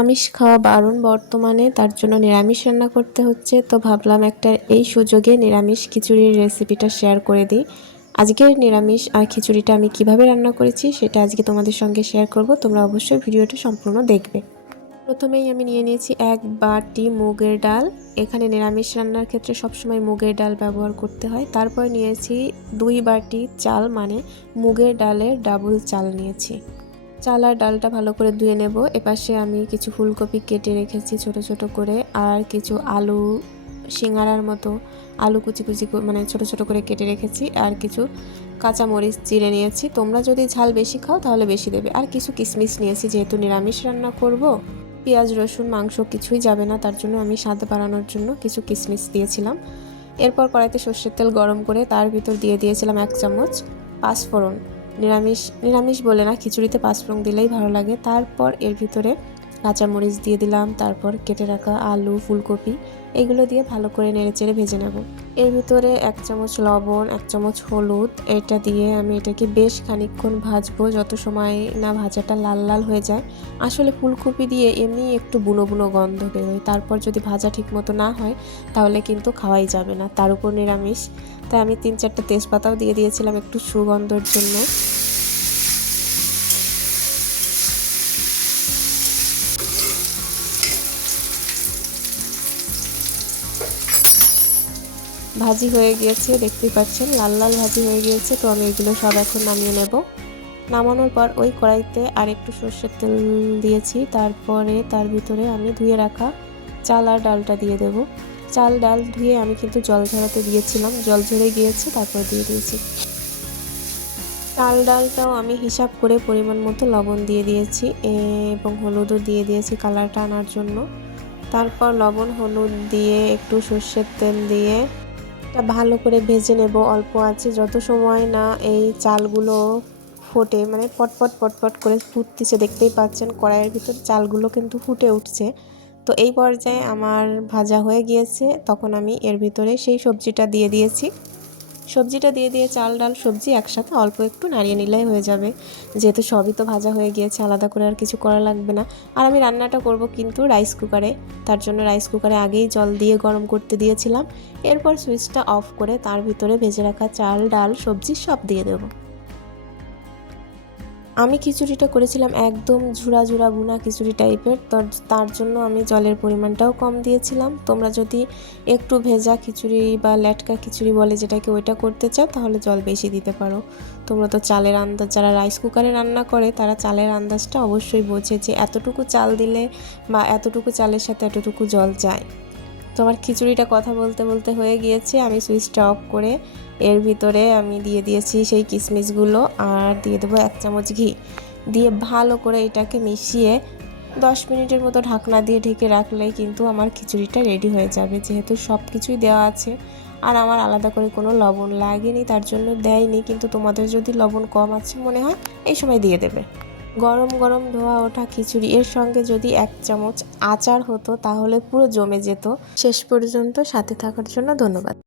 আমিষ খাওয়া বারণ বর্তমানে তার জন্য নিরামিষ রান্না করতে হচ্ছে। তো ভাবলাম একটা এই সুযোগে নিরামিষ খিচুড়ির রেসিপিটা শেয়ার করে দিই। আজকের নিরামিষ আর খিচুড়িটা আমি কীভাবে রান্না করেছি সেটা আজকে তোমাদের সঙ্গে শেয়ার করব। তোমরা অবশ্যই ভিডিওটা সম্পূর্ণ দেখবে। প্রথমেই আমি নিয়ে নিয়েছি এক বাটি মুগের ডাল। এখানে নিরামিষ রান্নার ক্ষেত্রে সবসময় মুগের ডাল ব্যবহার করতে হয়। তারপর নিয়েছি দুই বাটি চাল মানে মুগের ডালের ডাবল চাল নিয়েছি। চাল আর ডালটা ভালো করে ধুয়ে নেব। এপাশে আমি কিছু ফুলকপি কেটে রেখেছি ছোট ছোট করে, আর কিছু আলু সিঙ্গারার মতো আলু কুচি কুচি মানে ছোট ছোট করে কেটে রেখেছি, আর কিছু কাঁচা মরিচ চিড়ে নিয়েছি। তোমরা যদি ঝাল বেশি খাও তাহলে বেশি দেবে। আর কিছু কিশমিশ নিয়েছি, যেহেতু নিরামিষ রান্না করব। পেঁয়াজ, রসুন, মাংস কিছুই যাবে না, তার জন্য আমি স্বাদ বাড়ানোর জন্য কিছু কিশমিশ দিয়েছিলাম। এরপর কড়াইতে সর্ষের তেল গরম করে তার ভিতর দিয়ে দিয়েছিলাম এক চামচ পাঁচফোড়ন। নিরামিষ নিরামিষ বলে না, খিচুড়িতে পাঁচ পাঁচফোড়ন দিলেই ভালো লাগে। তারপর এর ভিতরে কাঁচামরিচ দিয়ে দিলাম, তারপর কেটে রাখা আলু, ফুলকপি, এগুলো দিয়ে ভালো করে নেড়ে চেড়ে ভেজে নেব। এর ভিতরে এক চামচ লবণ, এক চামচ হলুদ। এটা দিয়ে আমি এটাকে বেশ খানিকক্ষণ ভাজবো, যত সময় না ভাজাটা লাল লাল হয়ে যায়। আসলে ফুলকপি দিয়ে এমনি একটু বুনো বুনো গন্ধ বেরোয়। তারপর যদি ভাজা ঠিক মতো না হয়, তাহলে কিন্তু খাওয়াই যাবে না। তার উপর নিরামিষ। তাই আমি তিন চারটা তেজপাতাও দিয়ে দিয়েছিলাম একটু সুগন্ধর জন্য। ভাজি হয়ে গিয়েছে, দেখতেই পাচ্ছেন, লাল লাল ভাজি হয়ে গিয়েছে, তো আমি এগুলো সব এখন নামিয়ে নেব। নামানোর পর ওই কড়াইতে আর একটু সর্ষের তেল দিয়েছি, তারপরে তার ভিতরে আমি ধুয়ে রাখা চাল আর ডালটা দিয়ে দেব। চাল, ডাল ধুয়ে আমি কিন্তু জল ঝরাতে দিয়েছিলাম, জল ঝরে গিয়েছে, তারপর দিয়ে দিয়েছি। চাল, ডালটাও আমি হিসাব করে পরিমাণ মতো লবণ দিয়ে দিয়েছি এবং হলুদও দিয়ে দিয়েছি কালারটা আনার জন্য। তারপর লবণ, হলুদ দিয়ে একটু সর্ষের তেল দিয়ে এটা ভালো করে ভেজে নেব, অল্প আছে। যত সময় না এই চালগুলো ফোটে মানে পটপট পটপট করে ফুটতেছে, দেখতেই পাচ্ছেন কড়াইয়ের ভিতর চালগুলো কিন্তু ফুটে উঠছে। তো এই পর্যায়ে আমার ভাজা হয়ে গিয়েছে, তখন আমি এর ভিতরে সেই সবজিটা দিয়ে দিয়েছি। সবজিটা দিয়ে দিয়ে চাল, ডাল, সবজি একসাথে অল্প একটু নাড়িয়ে নিলেই হয়ে যাবে। যেহেতু সবই তো ভাজা হয়ে গিয়েছে, আলাদা করে আর কিছু করা লাগবে না। আর আমি রান্নাটা করব কিন্তু রাইস কুকারে তার জন্য রাইস কুকারে আগেই জল দিয়ে গরম করতে দিয়েছিলাম। এরপর সুইচটা অফ করে তার ভিতরে ভেজে রাখা চাল, ডাল, সবজি সব দিয়ে দেবো। আমি খিচুড়িটা করেছিলাম একদম ঝুড়া ঝুড়া বুনা খিচুড়ি টাইপের, তো তার জন্য আমি জলের পরিমাণটাও কম দিয়েছিলাম। তোমরা যদি একটু ভেজা খিচুড়ি বা ল্যাটকা খিচুড়ি বলে যেটাকে ওইটা করতে চাও, তাহলে জল বেশি দিতে পারো। তোমরা তো চালের আন্দাজ, যারা রাইস কুকারে রান্না করে, তারা চালের আন্দাজটা অবশ্যই বোঝে যে এতটুকু চাল দিলে বা এতটুকু চালের সাথে এতটুকু জল যায়। তো আমার খিচুড়িটা কথা বলতে বলতে হয়ে গিয়েছে। আমি সুইচটা অফ করে এর ভিতরে আমি দিয়ে দিয়েছি সেই কিশমিশগুলো আর দিয়ে দেবো এক চামচ ঘি। দিয়ে ভালো করে এটাকে মিশিয়ে দশ মিনিটের মতো ঢাকনা দিয়ে ঢেকে রাখলেই কিন্তু আমার খিচুড়িটা রেডি হয়ে যাবে। যেহেতু সব কিছুই দেওয়া আছে আর আমার আলাদা করে কোনো লবণ লাগেনি, তার জন্য দেয়নি। কিন্তু তোমাদের যদি লবণ কম আছে মনে হয়, এই সময় দিয়ে দেবে। গরম গরম ধোয়া ওঠা খিচুড়ি। এর সঙ্গে যদি এক চামচ আচার হতো, তাহলে পুরো জমে যেত। শেষ পর্যন্ত সাথে থাকার জন্য ধন্যবাদ।